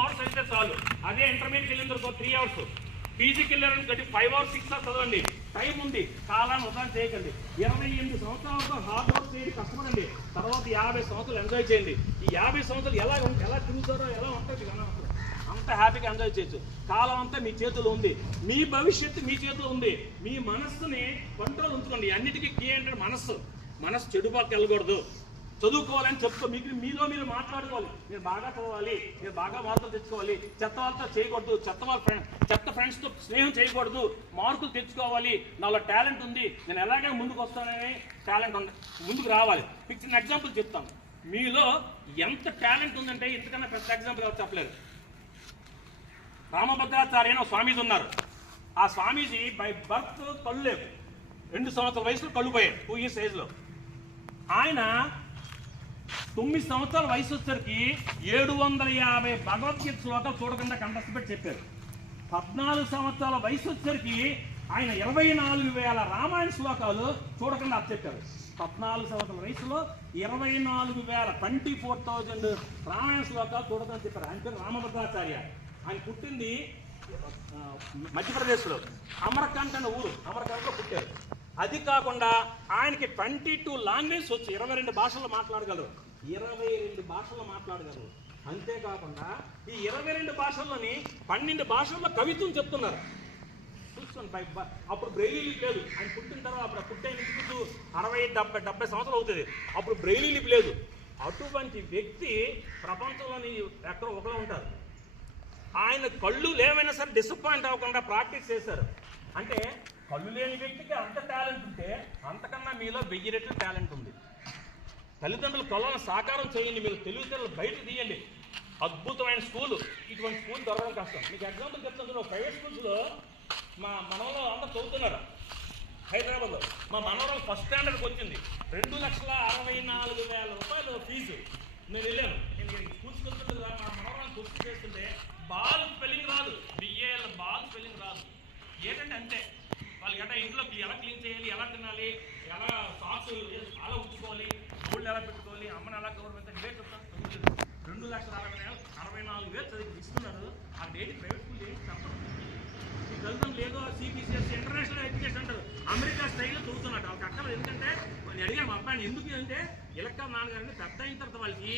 hours అయితే చాలు. అదే ఇంటర్మీడియట్కి వెళ్ళిన తర్వాత 3 hours, పీజీకి వెళ్ళారని 5 hours 6 hours చదవండి. టైం ఉంది, కాలాన్ని వృధా చేయకండి. 28 సంవత్సరాలతో హార్డ్ వర్క్ చేయండి, కష్టపడండి. తర్వాత 50 సంవత్సరాలు ఎంజాయ్ చేయండి. ఈ 50 సంవత్సరాలు ఎలా తిరుగుతారో ఎలా ఉంటుంది అంత హ్యాపీగా ఎంజాయ్ చేయొచ్చు. కాలం అంతా మీ చేతిలో ఉంది, మీ భవిష్యత్తు మీ చేతిలో ఉంది. మీ మనస్సుని కంట్రోల్ ఉంచుకోండి. అన్నిటికీ కీ ఏంటంటే మనస్సు చెడుపాకు వెళ్ళకూడదు. చదువుకోవాలని చెప్తూ మీలో మీరు మాట్లాడుకోవాలి. మీరు బాగా చదవాలి, మీరు బాగా మార్కులు తెచ్చుకోవాలి, చెత్త వాళ్ళతో చేయకూడదు, చెత్త ఫ్రెండ్స్తో స్నేహం చేయకూడదు, మార్కులు తెచ్చుకోవాలి, నాలో టాలెంట్ ఉంది, నేను ఎలాగే ముందుకు వస్తానని టాలెంట్ ఉంది, ముందుకు రావాలి. మీకు చిన్న ఎగ్జాంపుల్ చెప్తాను. మీలో ఎంత టాలెంట్ ఉందంటే ఇంతకన్నా పెద్ద ఎగ్జాంపుల్ ఎవరు చెప్పలేరు. రామభద్రాచార్య అని స్వామీజీ ఉన్నారు. ఆ స్వామీజీ బై బర్త్ కళ్ళు లేవు, 2 సంవత్సరాల వయసులో కళ్ళు పోయాయి, 2 years ఏజ్లో. ఆయన 9 సంవత్సరాల వయసు వచ్చేసరికి 750 భగవద్గీత శ్లోకాలు చూడకుండా కంఠస్థపెట్టి చెప్పారు. 14 సంవత్సరాల వయసు వచ్చేసరికి ఆయన 24,000 రామాయణ శ్లోకాలు చూడకుండా చెప్పారు. 14 సంవత్సరాల వయసులో 24,000 రామాయణ శ్లోకాలు చూడకుండా చెప్పారు. ఆయన పేరు రామభద్రాచార్య. ఆయన పుట్టింది మధ్యప్రదేశ్లో అమర్కంట్ అనే ఊరు, అమర్కంట్లో పుట్టారు. అది కాకుండా ఆయనకి 22 లాంగ్వేజ్ వచ్చు, 22 భాషల్లో మాట్లాడగలరు, 22 భాషల్లో మాట్లాడగలరు. అంతేకాకుండా ఈ 22 భాషల్లోని 12 భాషల్లో కవిత్వం చెప్తున్నారు. చూసుకోండి. అప్పుడు బ్రెయిలీ లిపి లేదు. ఆయన పుట్టిన తర్వాత అప్పుడు పుట్టే 60-70 సంవత్సరాలు అవుతుంది. అప్పుడు బ్రెయిలీ లిపి లేదు. అటువంటి వ్యక్తి ప్రపంచంలోని ఎక్కడో ఒకరు ఉంటారు. ఆయన కళ్ళు లేవైనా సరే డిసప్పాయింట్ అవ్వకుండా ప్రాక్టీస్ చేశారు. అంటే కళ్ళు లేని వ్యక్తికి అంత టాలెంట్ ఉంటే అంతకన్నా మీలో 1000 రెట్లు టాలెంట్ ఉంది. తల్లిదండ్రులు కళ్ళను సాకారం చేయండి, మీరు తెలివితేటలు బయట తీయండి. అద్భుతమైన స్కూలు, ఇటువంటి స్కూల్ దొరకడం కష్టం. మీకు ఎగ్జాంపుల్ చెప్తాను. ప్రైవేట్ స్కూల్స్లో మా మనవలో అందరూ చదువుతున్నారు. హైదరాబాద్లో మా మనవరాలు ఫస్ట్ స్టాండర్డ్కి వచ్చింది. 2,64,000 రూపాయలు ఫీజు. నేను వెళ్ళాను. నేను స్కూల్స్కి వెళ్తుంటే మా మనవరాలు గుర్తు చేస్తుంటే బాల్ స్పెల్లింగ్ రాదు, బిఏఎల్ బాల్ స్పెల్లింగ్ రాదు. ఏంటంటే అంతే. వాళ్ళకి అంటే ఇంట్లో ఎలా క్లీన్ చేయాలి, ఎలా తినాలి, ఎలా సాక్స్ ఎలా ఉంచుకోవాలి, గోల్డ్ ఎలా పెట్టుకోవాలి, అమ్మని ఎలా గవర్నమెంట్ ఇవే చెప్తాను. 2,64,000 చదివి ఇస్తున్నారు. ఆ డైలీ ప్రైవేట్ స్కూల్ ఏంటి చెప్పండి. ఈ తల్లిదండ్రులు ఏదో సిబిసిఎస్ ఇంటర్నేషనల్ ఎడ్యుకేషన్ అంటారు, అమెరికా స్టైల్లో చదువుతున్నట్టు వాళ్ళకి అక్కడ. ఎందుకంటే వాళ్ళు అడిగారు మా అబ్బాయిని ఎందుకు అంటే ఇలక్క నాన్నగారిని పెద్ద అయిన తర్వాత వాళ్ళకి